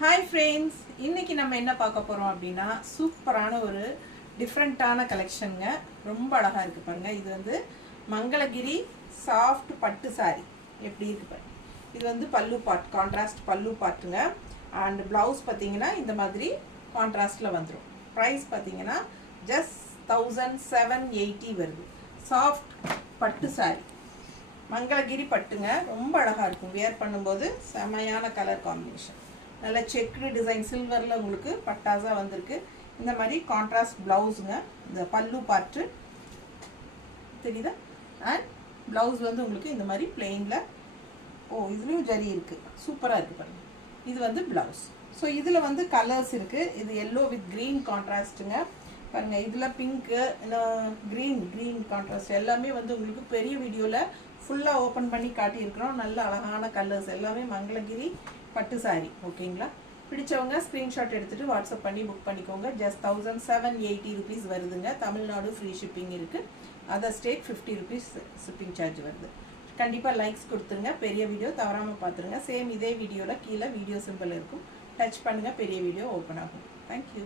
Hi friends, இன்னைக்கு நம்ம என்ன பார்க்க போகிறோம் அப்படின்னா சூப்பரான ஒரு டிஃப்ரெண்ட்டான கலெக்ஷனுங்க. ரொம்ப அழகாக இருக்குது பாருங்கள். இது வந்து மங்களகிரி சாஃப்ட் பட்டு சாரி எப்படி இருக்குது பாருங்க. இது வந்து பல்லு பார்ட், கான்ட்ராஸ்ட் பல்லு பார்ட்டுங்க. அண்ட் ப்ளவுஸ் பார்த்தீங்கன்னா இந்த மாதிரி கான்ட்ராஸ்டில் வந்துடும். ப்ரைஸ் பார்த்தீங்கன்னா ஜஸ்ட் 1780 வருது. சாஃப்ட் பட்டு சாரி மங்களகிரி பட்டுங்க. ரொம்ப அழகாக இருக்கும். வியர் பண்ணும்போது செமையான கலர் காம்பினேஷன். நல்ல செக்டு டிசைன் சில்வரில் உங்களுக்கு பட்டாஸாக வந்திருக்கு. இந்த மாதிரி கான்ட்ராஸ்ட் ப்ளவுஸுங்க. இந்த பல்லு பார்ட்டு தெரியுதா? அண்ட் ப்ளவுஸ் வந்து உங்களுக்கு இந்த மாதிரி பிளெயினில் இதுலேயும் ஜரி இருக்குது. சூப்பராக இருக்குது பாருங்கள். இது வந்து ப்ளவுஸ். ஸோ இதில் வந்து கலர்ஸ் இருக்குது. இது எல்லோ வித் க்ரீன் கான்ட்ராஸ்ட்டுங்க பாருங்கள். இதில் பிங்க்கு, க்ரீன் கான்ட்ராஸ்ட் எல்லாமே வந்து உங்களுக்கு பெரிய வீடியோவில் ஃபுல்லாக ஓப்பன் பண்ணி காட்டியிருக்கிறோம். நல்ல அழகான கலர்ஸ் எல்லாமே மங்களகிரி பட்டு சாரி. ஓகேங்களா? பிடிச்சவங்க ஸ்க்ரீன்ஷாட் எடுத்துகிட்டு வாட்ஸ்அப் பண்ணி புக் பண்ணிக்கோங்க. ஜஸ்ட் 1780 ருபீஸ் வருதுங்க. தமிழ்நாடு ஃப்ரீ ஷிப்பிங் இருக்குது. Other state 50 rupees shipping charge வருது. கண்டிப்பாக லைக்ஸ் கொடுத்துருங்க. பெரிய வீடியோ தவறாமல் பார்த்துருங்க. சேம் இதே வீடியோவில் கீழே வீடியோ சிம்பிள் இருக்கும். டச் பண்ணுங்கள், பெரிய வீடியோ ஓப்பன் ஆகும். தேங்க்யூ.